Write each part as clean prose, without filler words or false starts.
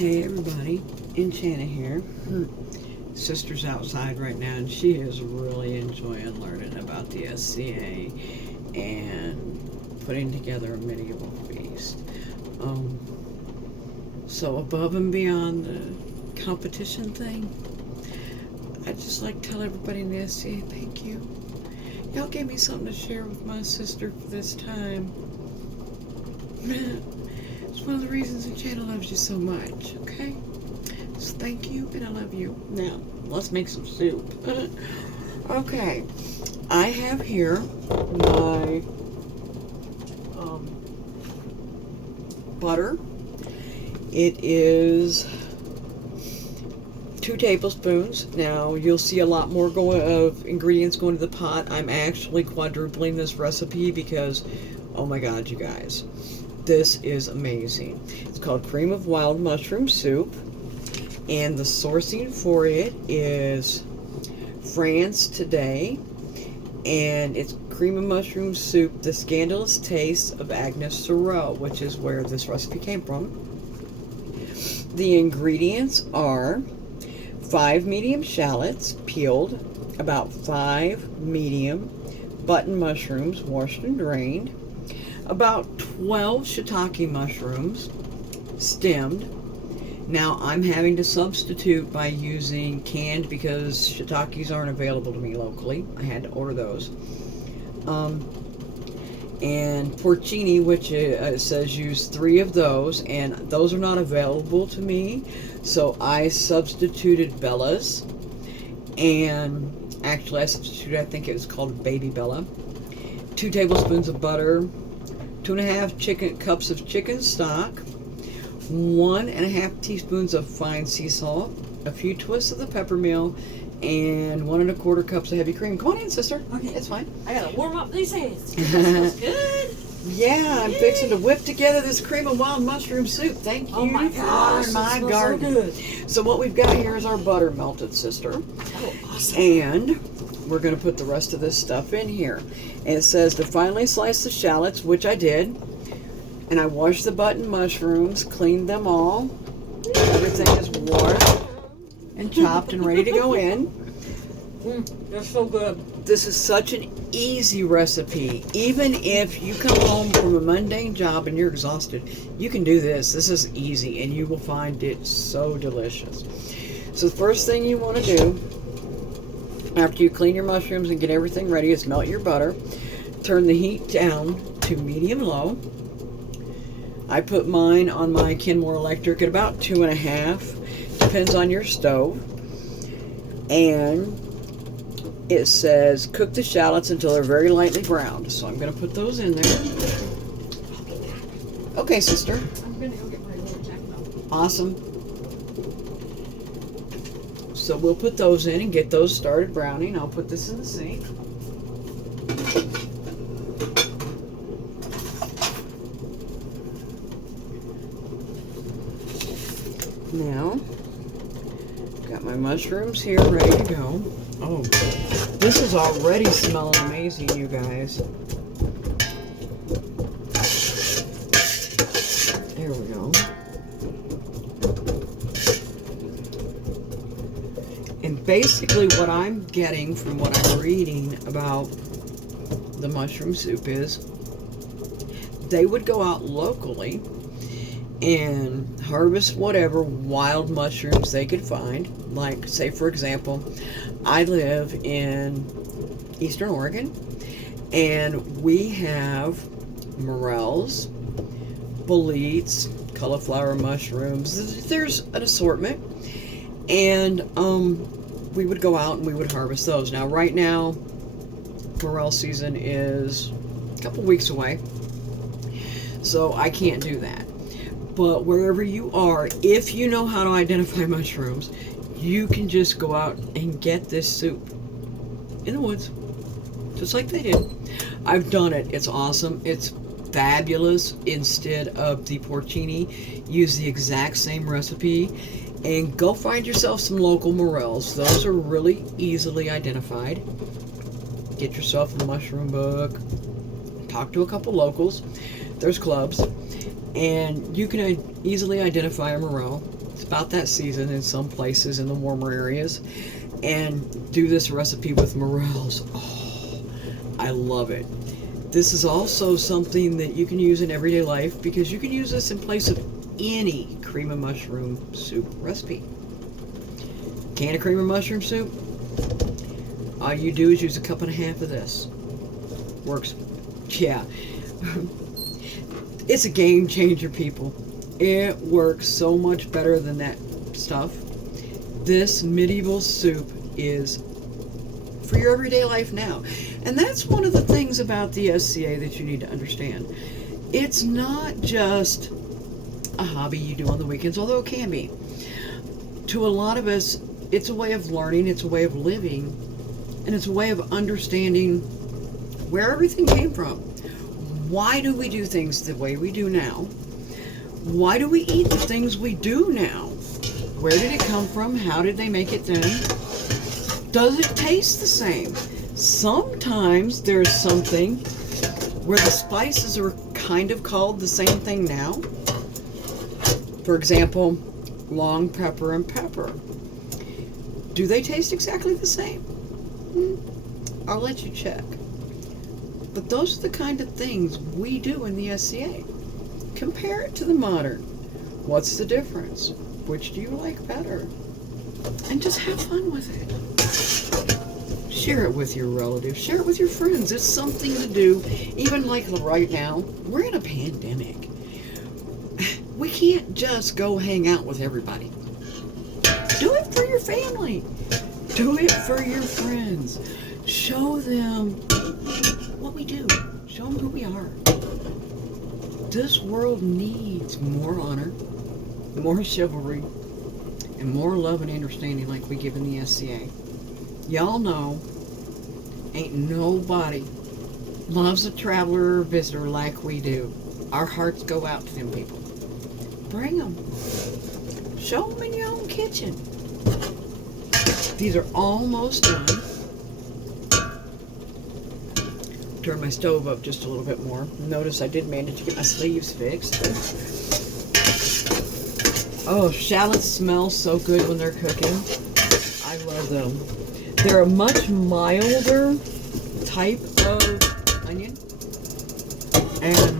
Hey everybody, Enchanta here. Sister's outside right now and she is really enjoying learning about the SCA and putting together a medieval feast. So above and beyond the competition thing, I'd just like to tell everybody in the SCA thank you. Y'all gave me something to share with my sister for this time. It's one of the reasons Enchanta loves you so much, okay? So thank you, and I love you. Now, let's make some soup. Okay, I have here my butter. It is 2 tablespoons. Now, you'll see a lot more of ingredients going to the pot. I'm actually quadrupling this recipe because, oh my God, you guys. This is amazing. It's called Cream of Wild Mushroom Soup, and the sourcing for it is France Today, and it's cream of mushroom soup, the scandalous taste of Agnes Sorel, which is where this recipe came from. The ingredients are 5 medium shallots, peeled, about 5 medium button mushrooms, washed and drained, about 12 shiitake mushrooms, stemmed. Now I'm having to substitute by using canned because shiitakes aren't available to me locally. I had to order those. And porcini, which says use 3 of those, and those are not available to me, so I substituted Bella's. And actually I substituted, I think it was called Baby Bella. 2 tablespoons of butter, 2.5 cups of chicken stock, 1.5 teaspoons of fine sea salt, a few twists of the peppermill, and 1.25 cups of heavy cream. Come on in, sister. Okay, it's fine. I gotta warm up these hands. That smells good. Yeah, I'm fixing to whip together this cream of wild mushroom soup. Thank you. Oh my gosh, for my it smells garden. so good. So what we've got here is our butter melted, sister. Oh, awesome. And we're going to put the rest of this stuff in here. And it says to finely slice the shallots, which I did. And I washed the button mushrooms, cleaned them all. Everything is washed and chopped and ready to go in. They're so good. This is such an easy recipe. Even if you come home from a mundane job and you're exhausted, you can do this. This is easy and you will find it so delicious. So the first thing you want to do after you clean your mushrooms and get everything ready is melt your butter. Turn the heat down to medium-low. I put mine on my Kenmore electric at about 2.5. Depends on your stove. And it says cook the shallots until they're very lightly browned. So I'm going to put those in there. Okay, sister. I'm gonna go get my little jacket. Awesome. So we'll put those in and get those started browning. I'll put this in the sink. Now, got my mushrooms here ready to go. Oh, this is already smelling amazing, you guys. There we go. And basically what I'm getting from what I'm reading about the mushroom soup is they would go out locally and harvest whatever wild mushrooms they could find. Like, say for example, I live in Eastern Oregon and we have morels, boletes, cauliflower mushrooms. There's an assortment, and we would go out and we would harvest those. Now right now morel season is a couple weeks away, so I can't do that. But wherever you are, if you know how to identify mushrooms, you can just go out and get this soup in the woods, just like they did. I've done it. It's awesome. It's fabulous. Instead of the porcini, use the exact same recipe and go find yourself some local morels. Those are really easily identified. Get yourself a mushroom book. Talk to a couple locals. There's clubs. And you can easily identify a morel. It's about that season in some places in the warmer areas. And do this recipe with morels. Oh, I love it. This is also something that you can use in everyday life because you can use this in place of any cream of mushroom soup recipe. Can of cream of mushroom soup, all you do is use a cup and a half of this. Works. Yeah. It's a game changer, people. It works so much better than that stuff. This medieval soup is for your everyday life now. And that's one of the things about the SCA that you need to understand. It's not just a hobby you do on the weekends, although it can be. To a lot of us, it's a way of learning, it's a way of living, and it's a way of understanding where everything came from. Why do we do things the way we do now? Why do we eat the things we do now? Where did it come from? How did they make it then? Does it taste the same? Sometimes there's something where the spices are kind of called the same thing now. For example, long pepper and pepper. Do they taste exactly the same? I'll let you check. But those are the kind of things we do in the SCA. Compare it to the modern. What's the difference? Which do you like better? And just have fun with it. Share it with your relatives. Share it with your friends. It's something to do. Even like right now, we're in a pandemic. We can't just go hang out with everybody. Do it for your family. Do it for your friends. Show them what we do. Show them who we are. This world needs more honor, more chivalry, and more love and understanding like we give in the SCA. Y'all know, ain't nobody loves a traveler or visitor like we do. Our hearts go out to them people. Bring them. Show them in your own kitchen. These are almost done. Turn my stove up just a little bit more. Notice I did manage to get my sleeves fixed. Oh, shallots smell so good when they're cooking. I love them. They're a much milder type of onion. And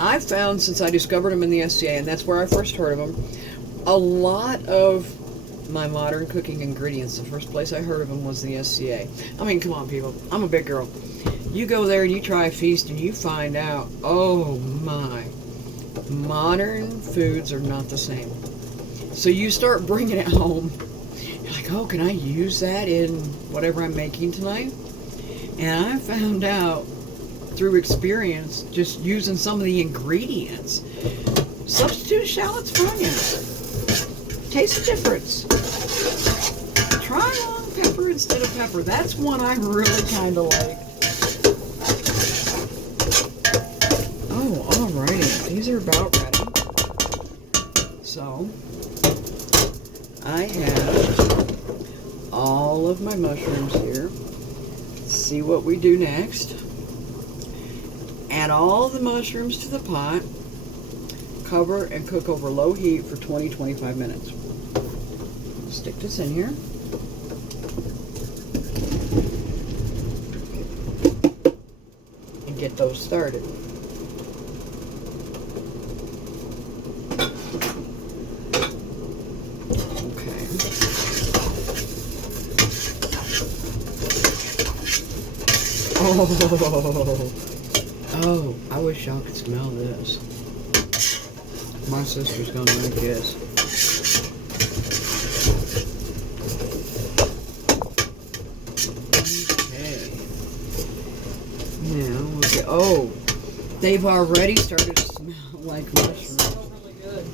I've found since I discovered them in the SCA, and that's where I first heard of them, a lot of my modern cooking ingredients, the first place I heard of them was the SCA. I mean, come on, people. I'm a big girl. You go there and you try a feast and you find out, oh my, modern foods are not the same. So you start bringing it home. You're like, oh, can I use that in whatever I'm making tonight? And I found out through experience, just using some of the ingredients, substitute shallots for onions. Taste the difference. Try long pepper instead of pepper. That's one I really kind of like. Oh, alrighty. These are about ready. So, I have all of my mushrooms here. Let's see what we do next. Add all the mushrooms to the pot. Cover and cook over low heat for 20-25 minutes. Stick this in here. And get those started. Okay. Oh, I wish y'all could smell this. My sister's gonna like this. Okay. Now we'll get. Oh, they've already started to smell like mushrooms. They smell really good.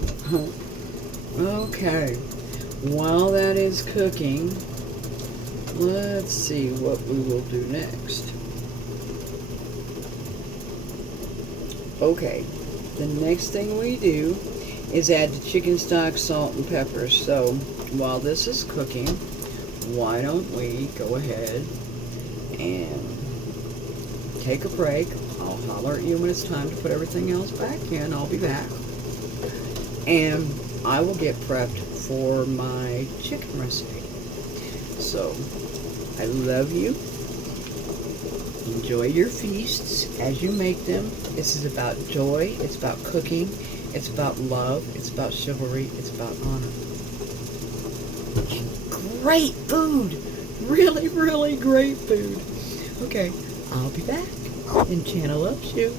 Okay. While that is cooking, let's see what we will do next. Okay. The next thing we do is add the chicken stock, salt, and pepper. So while this is cooking, why don't we go ahead and take a break. I'll holler at you when it's time to put everything else back in. I'll be back. And I will get prepped for my chicken recipe. So, I love you. Enjoy your feasts as you make them. This is about joy. It's about cooking. It's about love. It's about chivalry. It's about honor. Great food. Really, really great food. Okay, I'll be back. Enchanta loves you.